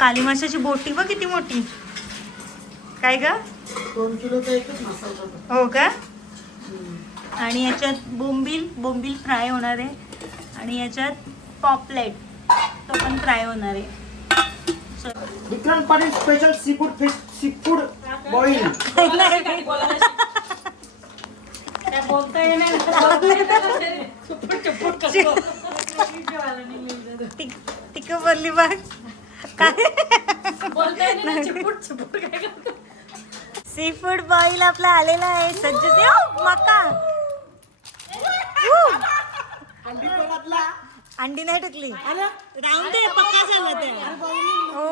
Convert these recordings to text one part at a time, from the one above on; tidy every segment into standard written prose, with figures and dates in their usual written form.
काली माशाची बोटी बघ किती मोठी. काय ग? 2 किलोचा एकच मसाला होता. हो का? आणि याच्यात बोंबील फ्राय होणार आहे. आणि याच्यात पॉपलेट तो पण फ्राय होणार आहे. Vikrant Patil special seafood boil. Tick बोलली बघ काय. सी फूड बॉईल आपला आलेला आहे. सज्ज मका. अंडी नाही टाकली. राहून दे पक्का झालं ते. हो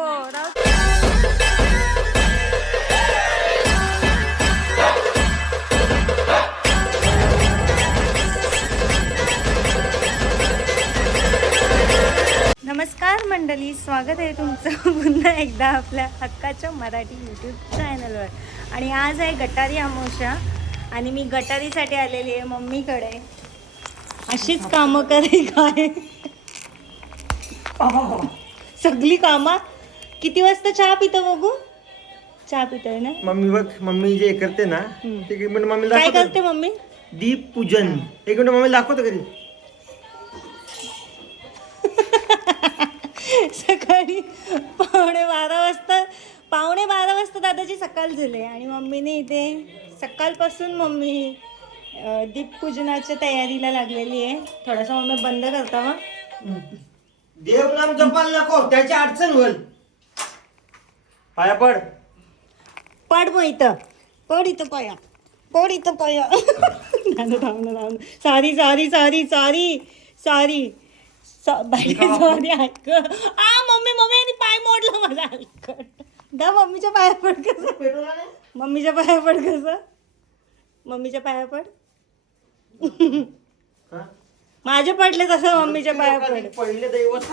नमस्कार मंडळी, स्वागत आहे तुमचं पुन्हा एकदा आपल्या हक्काच्या मराठी यूट्यूब चॅनलवर. आणि आज आहे गटारी अमावस्या आणि मी गटारीसाठी आलेली आहे मम्मीकडे. अशीच कामं करे काय सगळी कामं. किती वाजता चहा पितो बघू? चहा पितोय ना मम्मी? बघ मम्मी जे करते ना ते मम्मी काय करते मम्मी? दीप पूजन. एक मिनिट मम्मी दाखवतो कधी. सकाळी पावणे बारा वाजता दादाची सकाळ झाली आणि मम्मीने इथे सकाळपासून मम्मी दीपपूजनाच्या तयारीला लागलेली आहे. थोडासा मम्मी बंद करता मग. देवनाम जपायला नको, त्याची अडचण होईल. पाया पड. पड मग इथं. पड इथं पाया. सॉरी ऐक. मम्मी आणि पाय मोडलं माझा. ऐक दा मम्मीच्या पाया पड कसं. मम्मीच्या पाया पड. माझे पडले तसं मम्मीच्या पाया पड. पहिले दैवत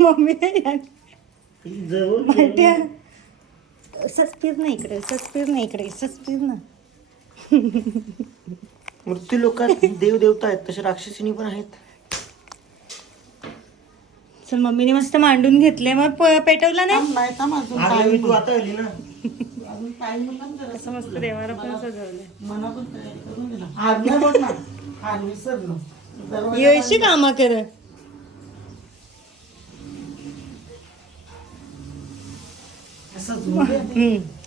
मम्मी सस्तीर ना इकडे. मृत्यू लोकात देव देवता आहेत तसे राक्षसिनी पण आहेत. चल मम्मीने मस्त मांडून घेतले. मग पेटवला नाही. तू आता आली ना. असं मस्त देवाला पण सजवलंय. येशी कामा कर.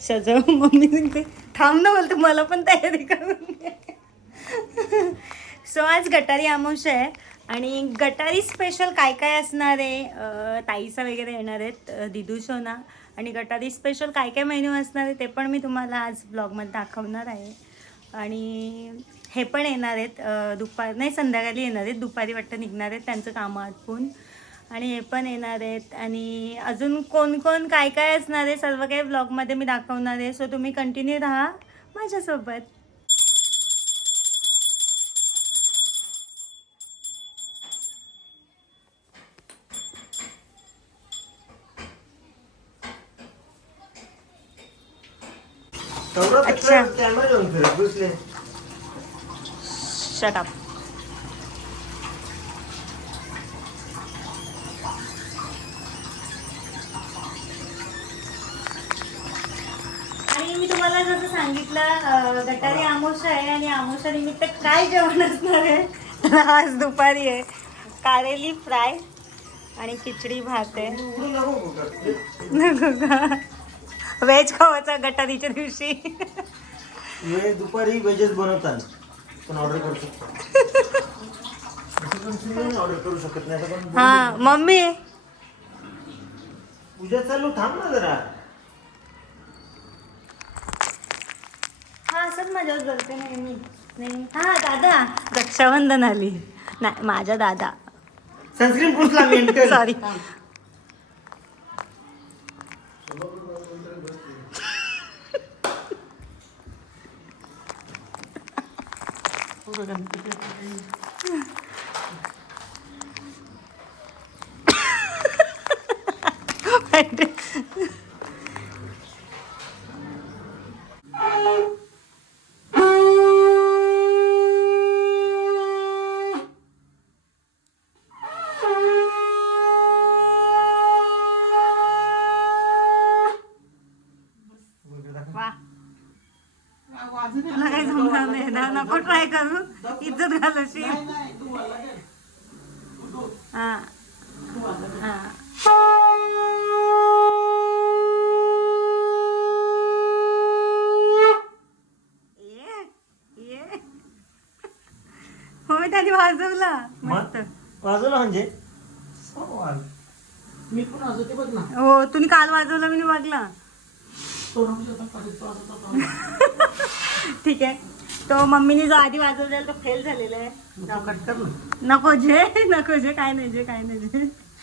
सजव मम्मी. थांब ना बोलतो मला पण तयारी करून. सो आज गटारी अमावस्या आहे आणि गटारी स्पेशल काय काय असणार आहे. ताईसा वगैरे येणार आहेत, दिदू सोना. आणि गटारी स्पेशल काय काय मेन्यू असणार आहे ते पण मी तुम्हाला आज ब्लॉगमध्ये दाखवणार आहे. आणि हे पण येणार आहेत संध्याकाळी येणार आहेत. दुपारी वाटतं निघणार आहेत त्यांचं कामं आटपून. आणि हे पण येणार आहेत. आणि अजून कोण कोण काय काय असणार आहे सर्व काही ब्लॉगमध्ये मी दाखवणार आहे. सो तुम्ही कंटिन्यू राहा माझ्यासोबत. अच्छा शट अप. आणि मी तुम्हाला जसं सांगितलं गटारी अमावस्या आहे आणि अमावस्या निमित्त काय जेवण असणार आहे. आज दुपारी आहे कारेली फ्राय आणि खिचडी भात आहे. व्हेज खावायचा गटारीच्या दिवशी. दुपारी व्हेजच बनवतात पण ऑर्डर करू शकतो. ऑर्डर करू शकत नाही. हा मम्मी पूजा चालू. थांब ना जरा. हा असंच माझ्यावर बोलते नाही. हा दादा रक्षाबंधन आली. नाही माझा दादा. सनस्क्रीन पुसला मेंटल. सॉरी. तुला काही जमणार नाही ना, नको ट्राय करू, इज्जत घालवशील. हा हा. हो त्याने वाजवला मस्त. वाजवला म्हणजे मी पण वाजवते बघ ना. हो तुम्ही काल वाजवला मी बघला. ठीक आहे. तो मम्मीने जो आधी वाजवलेला तो फेल झालेला आहे. नको जे काय नाही जे.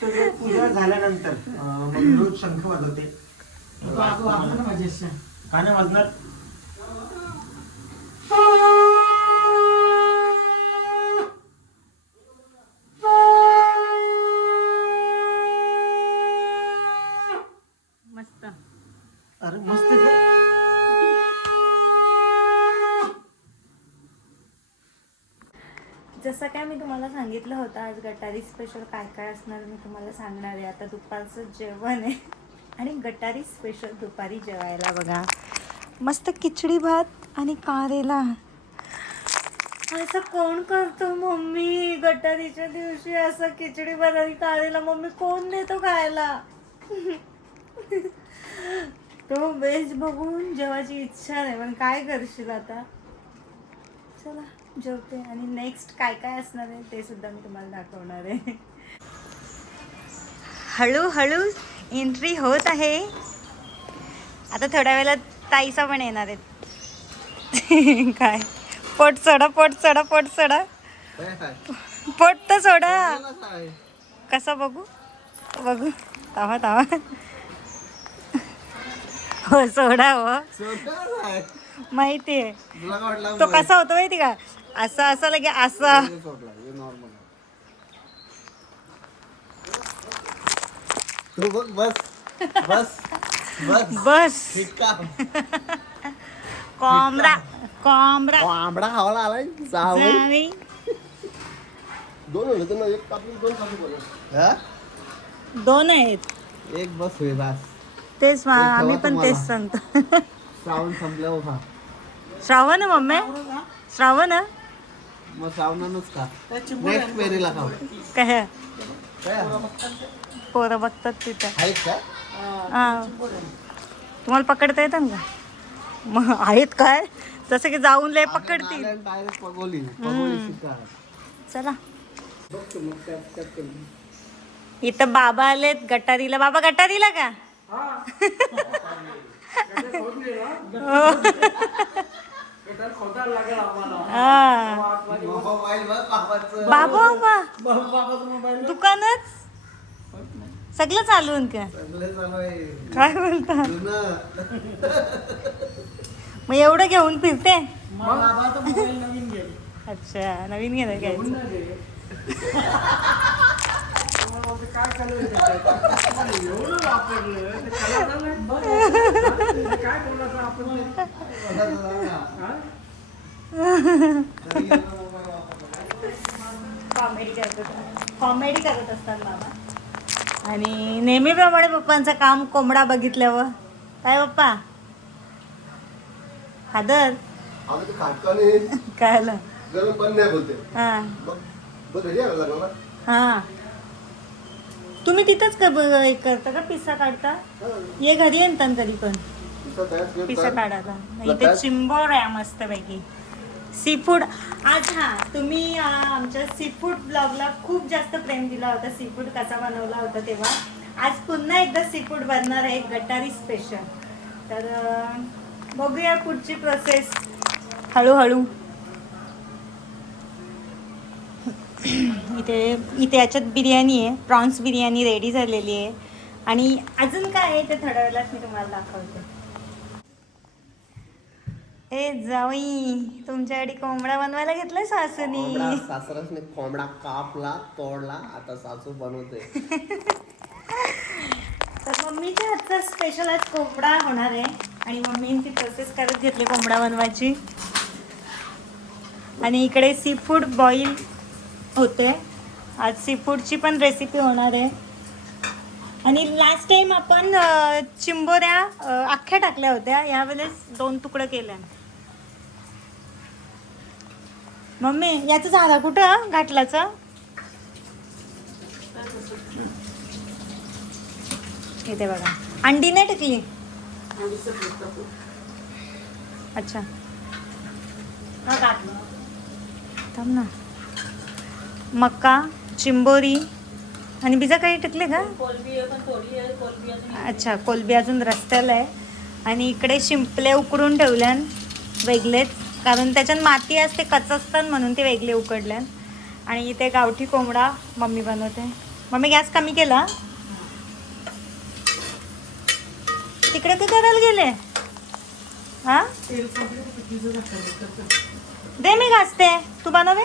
सगळे पूजा झाल्यानंतर मग रोज शंख वाजवते. का नाही वाजणार? मस्त. अरे मस्त आहे का? जसं काय मी तुम्हाला सांगितलं होतं आज गटारी स्पेशल काय काय असणार मी तुम्हाला सांगणार आहे. आता दुपारचं जेवण आहे आणि गटारी स्पेशल दुपारी जेवायला बघा मस्त खिचडी भात आणि कारेला. असं कोण करतो मम्मी गटारीच्या दिवशी असं खिचडी भात आणि कारेला? मम्मी कोण देतो खायला? तो बेस बघून जेवायची इच्छा नाही पण काय करशील आता. चला जेवते आणि नेक्स्ट काय काय असणार आहे ते सुद्धा मी तुम्हाला दाखवणार आहे. हळूहळू एंट्री होत आहे. आता थोड्या वेळेला ताईसा पण येणार आहेत. काय पोट सोडा पोट तर सोडा. कसं बघू तावा हो सोडा हो माहिती आहे. तो कसा होतो माहिती का? असं लगे असं. बस कोंबडा खावाला आलाय. जावी. दोन होते तर एक कापून दोन कापून 2 आहेत. एक बस होय बस. तेच आम्ही पण तुम्हाला. तेच सांगतो. श्रावण संपल्यावर खा. श्रावण आहे मम्मी. श्रावण आहे. मग श्रावणानच खा. नेक्स्ट पेरीला खाऊ. काय काय पोरं बघतात तिथं. आहेत का? हा तुम्हाला पकडता येतं का? मग आहेत काय जसं की जाऊन लय पकडतील. डायरेक्ट पगोली शिका. चला इथं बाबा आलेत गटारीला. बाबा गटारीला का? बाबा दुकानच सगळं चालून का? काय बोलता? मग एवढं घेऊन फिरते? अच्छा नवीन घेणार घ्यायचं. कॉमेडी करत असतात बाबा. आणि नेहमीप्रमाणे पप्पांचं काम कोंबडा बघितल्यावर काय पप्पा हादर काय आलं? गरम पण नाही बोलते. हा तुम्ही तिथंच करता का पिस्सा काढता? ये घरी येतात कधी पण पिस्सा काढायला. इथे चिंबोर आहे मस्तपैकी सी फूड. आज तुम्ही आमच्या सी फूड ब्लॉगला खूप जास्त प्रेम दिला होता. सी फूड कसा बनवला होता तेव्हा. आज पुन्हा एकदा सी फूड बनणार आहे गटारी स्पेशल. तर बघूया पुढची प्रोसेस हळूहळू. इथे याच्यात बिर्याणी आहे. प्रॉन्स बिर्याणी रेडी झालेली आहे. आणि अजून काय आहे ते थोड्या वेळात मी तुम्हाला दाखवते. ए जावई तुमच्यासाठी कोंबडा बनवायला घेतलाय सासूनी. सासरासने कोंबडा कापला तोडला आता सासू बनवते. तर मम्मीच्या हातचा स्पेशल आज कोंबडा होणार आहे. आणि मम्मीने ती प्रोसेस करत घेतली कोंबडा बनवायची. आणि इकडे सी फूड बॉईल होते. आज सी फूडची पण रेसिपी होणार आहे. आणि लास्ट टाइम आपण चिंबोऱ्या अख्ख्या टाकल्या होत्या. यावेळेस 2 तुकडं केल्या. मम्मी याचं झाला कुठं घाटलाचं? इथे बघा अंडी नाही टाकली. अच्छा थांब ना. मका, चिंबोरी आणि बिजा काही टाकले का? अच्छा कोलबी अजून रस्त्याला आहे. आणि इकडे शिंपले उकडून ठेवल्यान वेगळेच, कारण त्याच्यात माती असते कच असतात म्हणून ते वेगळे उकडल्यान. आणि इथे गावठी कोंबडा मम्मी बनवते. मम्मी गॅस कमी केला. तिकडे ते करायला गेले. हा दे मी घासते, तू बनवे.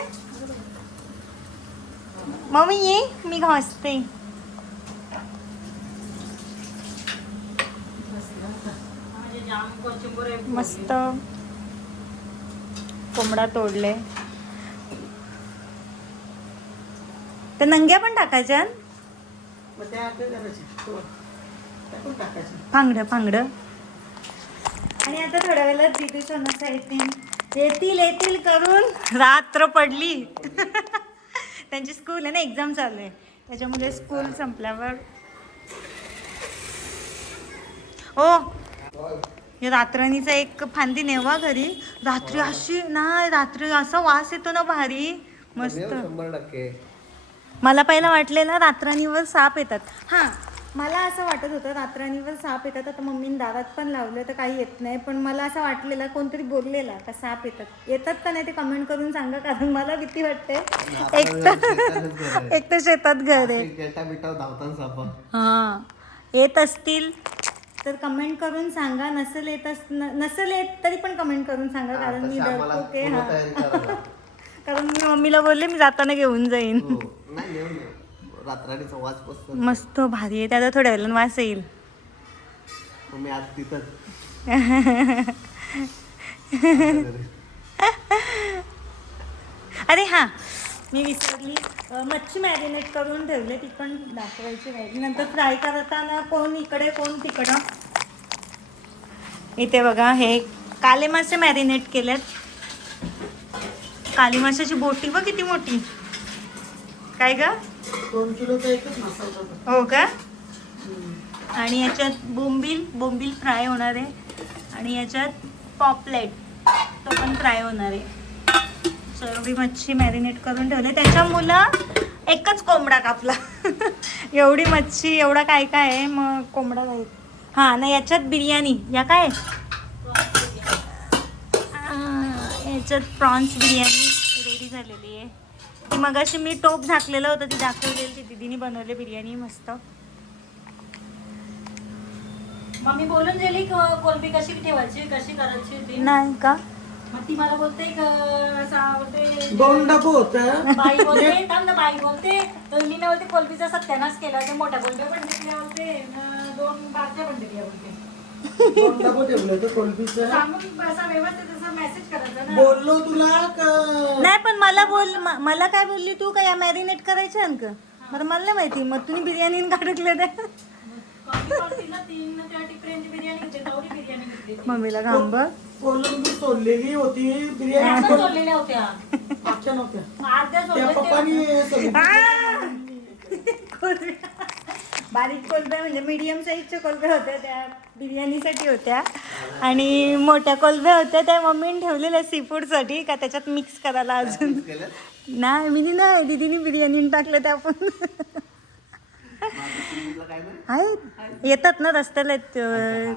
मम्मी ये मी घासते. मस्त कोंबडा तोडले. ते नंग्या पण टाकायच्या. फांगड फांगड. आणि आता थोड्या वेळात दिदी सोनाचा येतील करून रात्र पडली. त्यांची स्कूल आहे ना, एक्झाम चालू आहे त्याच्यामुळे स्कूल संपल्यावर. हे रात्रणीचा एक फांदी नेवा घरी. रात्री अशी ना, रात्री असा वास येतो ना भारी मस्त. 100%. मला पहिला वाटलेलं रात्रणीवर साप येतात. हां मला असं वाटत होतं रात्रणीवर साप येतात. आता मम्मीने दारात पण लावलं तर काही येत नाही, पण मला असं वाटलेलं कोणतरी बोललेला का साप येतात का नाही ते कमेंट करून सांगा, कारण मला भीती वाटते. एक तर शेतात घर आहे. हां येत असतील तर कमेंट करून सांगा. नसेल येत तरी पण कमेंट करून सांगा, कारण मी डरपोक आहे. हां कारण मी मम्मीला बोलले मी जाताना घेऊन जाईन. रात्रीचा वास मस्त भारी आहे. त्याचा थोड्या वेळानं वास येईल. मी आज तिथं अरे हां मी विसरली, मच्छी मॅरिनेट करून ठेवले, ती पण दाखवायची राहिली. नंतर फ्राय करताना कोण इकडे कोण तिकडं. इथे बघा हे काले मासे मॅरिनेट केलेत. काली माशाची बोटी बघ किती मोठी. काय ग 2 किलोचा एकच मसाला. हो का. आणि याच्यात बोंबील फ्राय होणार आहे. आणि याच्यात पॉपलेट तो पण फ्राय होणार आहे. सो एवढी मच्छी मॅरिनेट करून ठेवले. त्याच्यामुळं एकच कोंबडा कापला. एवढी मच्छी एवढा काय काय आहे, मग कोंबडा जाईल. हां ना याच्यात बिर्याणी या काय याच्यात प्रॉन्स बिर्याणी रेडी झालेली आहे. ती मगाशी मी टोप झाकलेलं होतं, ती दाखवलेली, ती दीदीने बनवली बिर्याणी मस्त. मम्मी बोलून गेली कोलबी कशी ठेवायची कशी करायची ती नाही का. मग ती मला बोलते असं बोलते 2 डबं होतं. बाई बोलते थांब ना बाई बोलते मी ना बोलते कोलबीचा सत्यानाश केला होता. मोठ्या कोलब्या पण दिल्या बोलते 2 बारक्या पण दिल्या बोलते. 2 डबं ठेवलं होतं कोलबीचं. सांगून असा व्यवस्थित असा मेसेज करायचा ना. बोललो तुला का नाही पण मला काय बोलली तू का या मॅरिनेट करायच्या का. बरं मला नाही माहिती. मग तुम्ही बिर्याणी काढले ते मम्मीला घांब कोलंबी सोडलेली होती बिर्याणी सोडलेल्या होत्या अख्ख्या नव्हत्या. अर्ध्या त्या पप्पानी बारीक कोलब्या म्हणजे मीडियम साईजच्या कोलब्या होत्या, त्या बिर्याणीसाठी होत्या. आणि मोठ्या कोलब्या होत्या त्या मम्मीने ठेवलेल्या सी फूडसाठी का त्याच्यात मिक्स करायला. अजून नाही मी नाही, दीदीने बिर्याणी टाकलं त्या पण. आहेत येतात ना रस्त्याला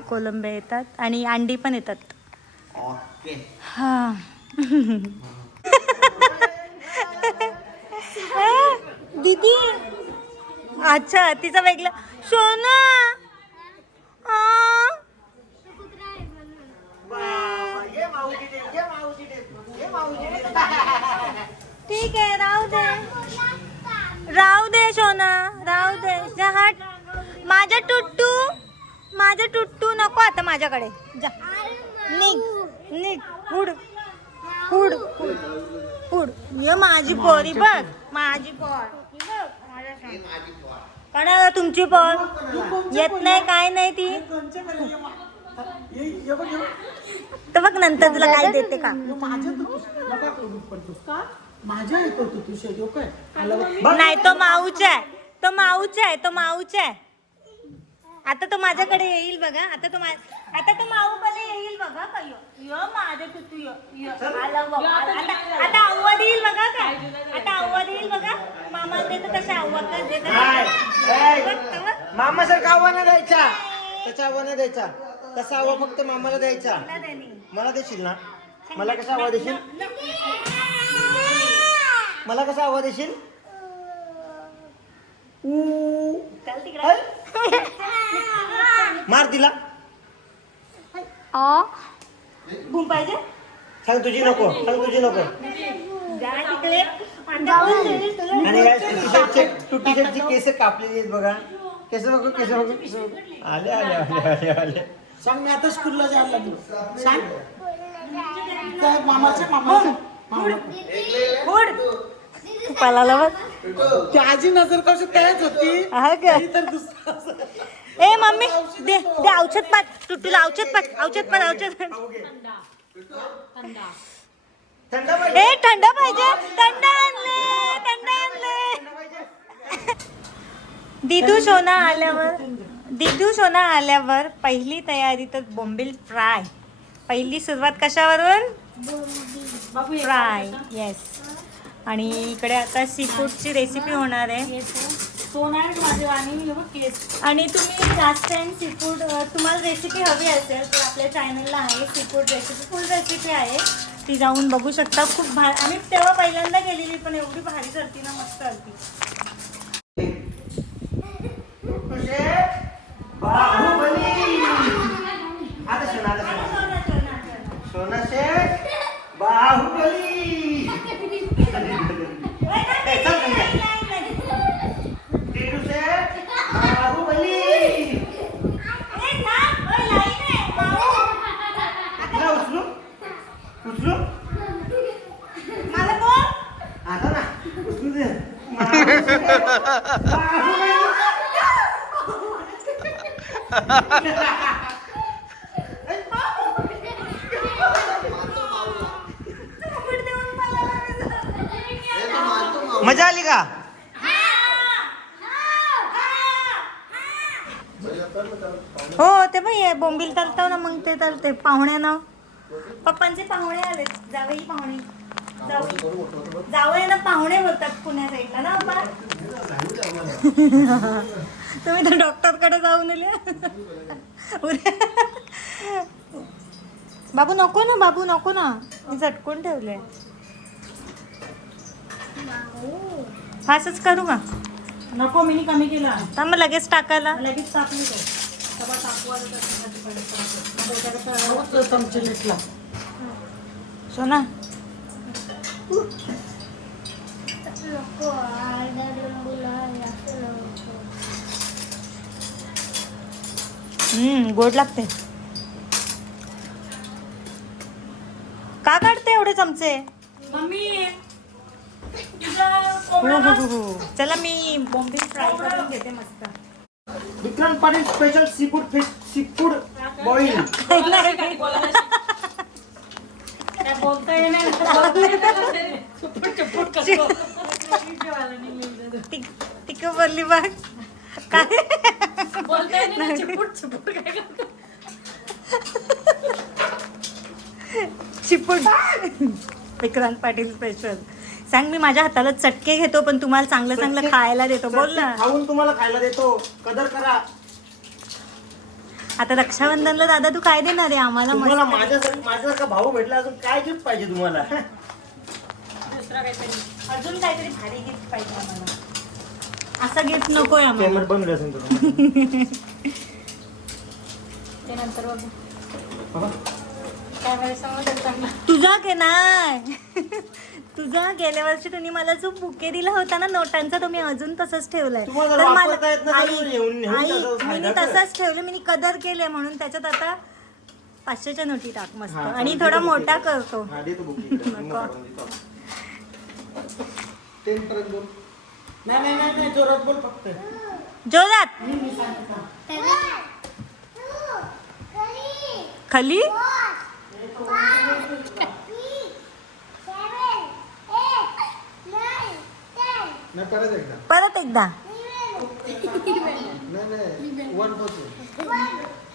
कोलंब्या येतात आणि अंडी पण येतात. हा दीदी अच्छा तिचा वेगळा सोना. ठीक आहे राहू दे सोना राहू दे. हट माझा टुट्टू नको आता माझ्याकडे. जा निघ पुढ ये माझी पोरी बघ. माझी पोर कोणाला तुमची पोर येत नाही काय नाही ती. ये बघ, तर बघ नंतर तुला काय देते का. माझ्या नका करू पडतो का माझ्या येतो तू शेड काय आलं नाही तो माऊचा आहे, तो माऊचा आहे, तो माऊचा आहे. आता तो माझ्याकडे येईल बघा. आता तो माऊ कडे येईल बघा. का यो माझे तू आला बघा. आता आव्वा देईल बघा. काय आता आव्वा देईल बघा. मामा देतो तसे आव्वा मामा सारखा आव्हान द्यायचा, त्याचा आव्हान द्यायचा. कसा आव्हा फक्त मामाला द्यायचा. मला देशील ना? मला कसा आव्हा देशील? मला कसा आव्हा देशील? मार तिला. घुम पाहिजे. सांग तुझी नको, सांग तुझी नको. जा तिकडे. आणि टुटी शर्टची केस कापलेली आहेत बघा. केस बघू, केस बघू, केस बघू. आले आले आले आले आले. सांग मी आता स्कूलला जायला लागलो. सांग काय मामाचं पळाला बघ. ती आजी नजर कशी तयाच होती हा का? ती तर दुसरं ए मम्मी दे दे औषध पाच. तुला औषध पाच, औषध पाच, औषध पाच. थंड पाहिजे. ए थंड पाहिजे. थंड आणले, थंड आणले. दिदू सोना आल्यावर पहिली तयारी तर बोंबील फ्राय. पहिली सुरुवात कशावरून? फ्राय. येस. आणि इकडे आता सी फूडची रेसिपी होणार आहे. सोनार माझे वाणी बघ केस. आणि तुम्ही लास्ट टाइम सी फूड तुम्हाला रेसिपी हवी असेल तर आपल्या चॅनलला आहे sea food recipe. Full recipe आहे, ती जाऊन बघू शकता. खूप भारी. आम्ही तेव्हा पहिल्यांदा गेलेली पण एवढी भारी करते ना, मस्त करते. आता सोना, सोना शेठ बाहुबली. आता ना उचलू दे. मजा आली का? हो ते पण आहे. बोंबील तलताव ना, मग ते तलते पाहुण्यानं. पप्पांचे पाहुणे आले. जावई पाहुणे. जावई ना पाहुणे बोलतात पुण्या साईडला ना पप्पा. तुम्ही तर डॉक्टरकडे जाऊन आले. बाबू नको ना, बाबू नको ना. मी झटकून ठेवले. असंच करू का? नको मी कमी केला. तर मग लगेच टाकायला. लगेच टाकली तो. सगळं टाकू आलं तर चमचे लिटला सोना गोड लागते. का काढते एवढे चमचे? मम्मी चला मी बोंबील फ्राय करून घेते मस्त. Vikrant Patil special seafood fish seafood boil. काय बोलता येणार तिक बोलली बघ. काय बोलता येणार चिपूट चिपूट काय करतो. चिपूट. विक्रांत पाटील स्पेशल. सांग मी माझ्या हाताला चटके घेतो पण तुम्हाला चांगलं चांगलं खायला देतो. बोल ना. खाऊन तुम्हाला खायला देतो. कदर करा. आता रक्षाबंधनला दादा तू काय देणार आहे आम्हाला? तुम्हाला मस्त. माझ्यासारखा भाऊ भेटला अजून काय गिफ्ट पाहिजे तुम्हाला? दुसरा काहीतरी अजून काहीतरी भारी गिफ्ट पाहिजे आम्हाला. असं गिफ्ट नकोय आम्हाला. पेमेंट बनलं असेल तर ते नंतर बघू. बाबा काय वेळेस समजेल चांगला. तुझा के नाही. तुझा गेल्या वर्षी तुम्ही मला जो बुके दिला होता ना नोटांचा, तो मी अजून तसंच ठेवलाय. तुम्हाला तर वापरता येत नसेल तर नेऊन तसंच मी फायदा कर. तसाच ठेवले. मी कदर केले म्हणून त्याच्यात आता 500च्या नोटी टाक मस्त. हा, आणि देतो थोडा बुके. मोठा करतो. हा, देतो बुके इकडे. नको. देतो. 10 पर्यंत बोल. नाही जोरात बोल फक्त. जोरात. खली नाही परत एकदा परत एकदा नाही 1 पासून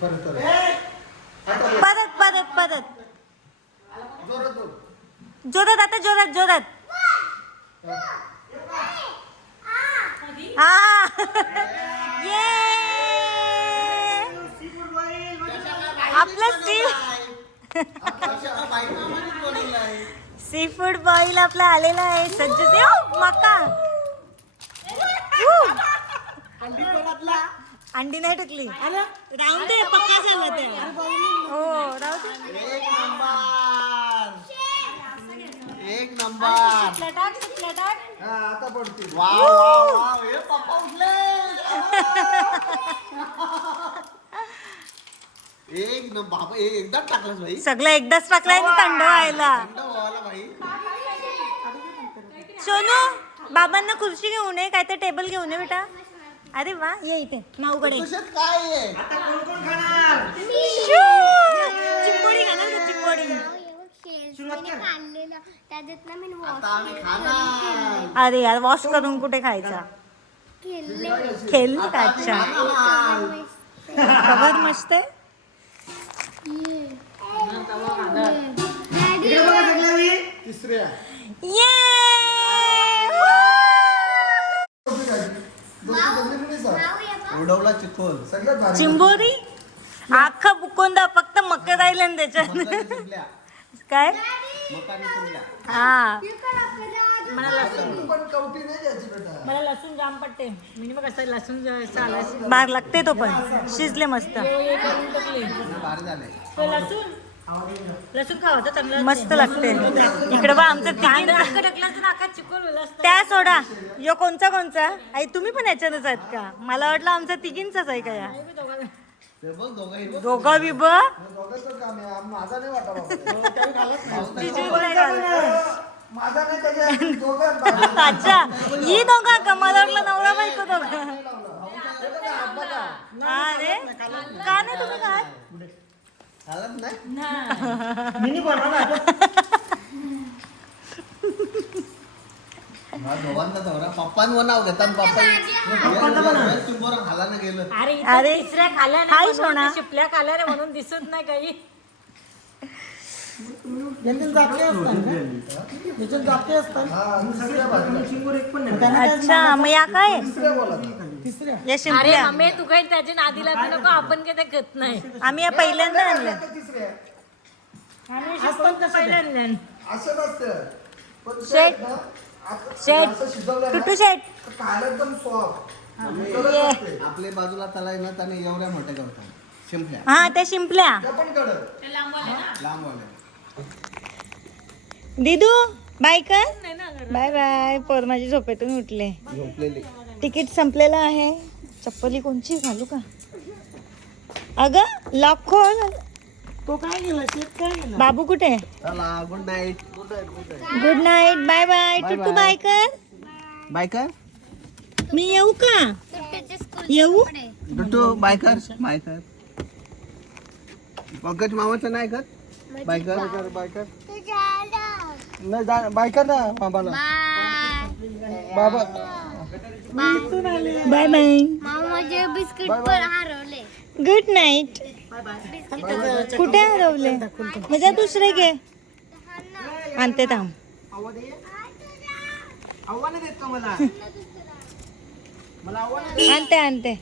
परत परत परत परत जोरात बोल. जोरात आता जोरात हा ये आपलं सी फूड बॉईल आपला आलेला आहे सज्ज मका अंडी नाही टाकली राहून दे पक्का झालं ते हो राहू दे एक नंबर प्लेटाक हा आता पडतील वाव वाव वाव हे पप्पा उठले एक नंबर बाबा एकदा टाकलंस भाई सगळं एकदाच टाकलंय आणि थंड व्हायला थंड व्हायला भाई सोनू बाबांना खुर्ची घेऊन ये काय ते टेबल घेऊन ये बेटा अरे वा ये इथे माऊकडे तुझ्यात काय आहे आता कोण कोण खाणार चिंबोडी खाणार का चिंबोडी आता आम्ही खाणार अरे यार वॉश करून कुठे खायचा खेळ का अच्छा खबर मस्त आहे इकडे बघा सगळं मी तिसऱ्या ये उडवला चिखोल सगळ्यात भारी चिंबोरी अख्खा बुकोंदा फक्त मक्का राहिले ना त्याच्यात चिमल्या काय मकानी चिमल्या हा पण कवटी नाही द्यायची बेटा मला लसूण जाम पडते मी बघ असं लसूण आला बाग लागते तो पण शिजले मस्त भारी झाले तो लसूण खावायचं चांगलं मस्त लागते इकडे बा आमचं तिघींचं नाका टाकला तर नाका चिकवलेलं असतं त्या सोडा यो कोणचा आई तुम्ही पण याच्यातच आहेत का मला वाटलं आमचा तिघींचाच आहे का या ते बघ दोघंही बघ. दोघं बिब दोघांचं काम आहे माझा नाही वाटा बाबा माझा नाही त्याच्या दोघं अच्छा ही दोघं का मला वाटलं नवरा बायको दोघं हा रे का नाही तुम्ही काय चालत नाही मिनी बनवा ना हा, दोघांना धवरा पप्पांवर नाव घेतात पप्पा चिंबोरा खाला ना गेलं अरे अरे, तिसऱ्या खाल्या हाय नाही सोना. म्हणून शिपल्या खाल्या रे म्हणून दिसत नाही काही सगळ्या बाजूला अच्छा मग या काय या अरे शिंपल्या मम्मी तू काही त्याच्या नादी लागू नको आपण काही ते घेत नाही आम्ही या पहिल्यांदा आणल्या तिसऱ्या पहिल्यांदा असं नसतं पण ते शेट. ना, आता शेट. असं शिजवलं ना, टुटू शेट तर काल एकदम सॉफ्ट आपल्या बाजूला त्याला आहे ना त्याने एवढ्या मोठ्या गवतात शिंपल्या हा त्या शिंपल्या त्या पण कडक लांब वाल्या दिदू बाय कर बाय बाय पोर माझी झोपेतून उठले झोपलेली तिकीट संपलेलं आहे चप्पली कोणची घालू का अगं लॉक खोल तो काय गेला शेत काय गेला बाबू कुठे चला good night good night bye bye Bye टुटू bye. बाय कर बाय कर मी येऊ का येऊ डुटू बाय कर बाय कर पंकज मामाचं नाही कर बाय कर बाय कर नाही बाय कर ना मामाला बाबा बाय बाय माझे बिस्किट पण हरवले गुड नाईट कुठे हरवले म्हणजे दुसरे घे आणते थांब आव्हान देत का मला आणते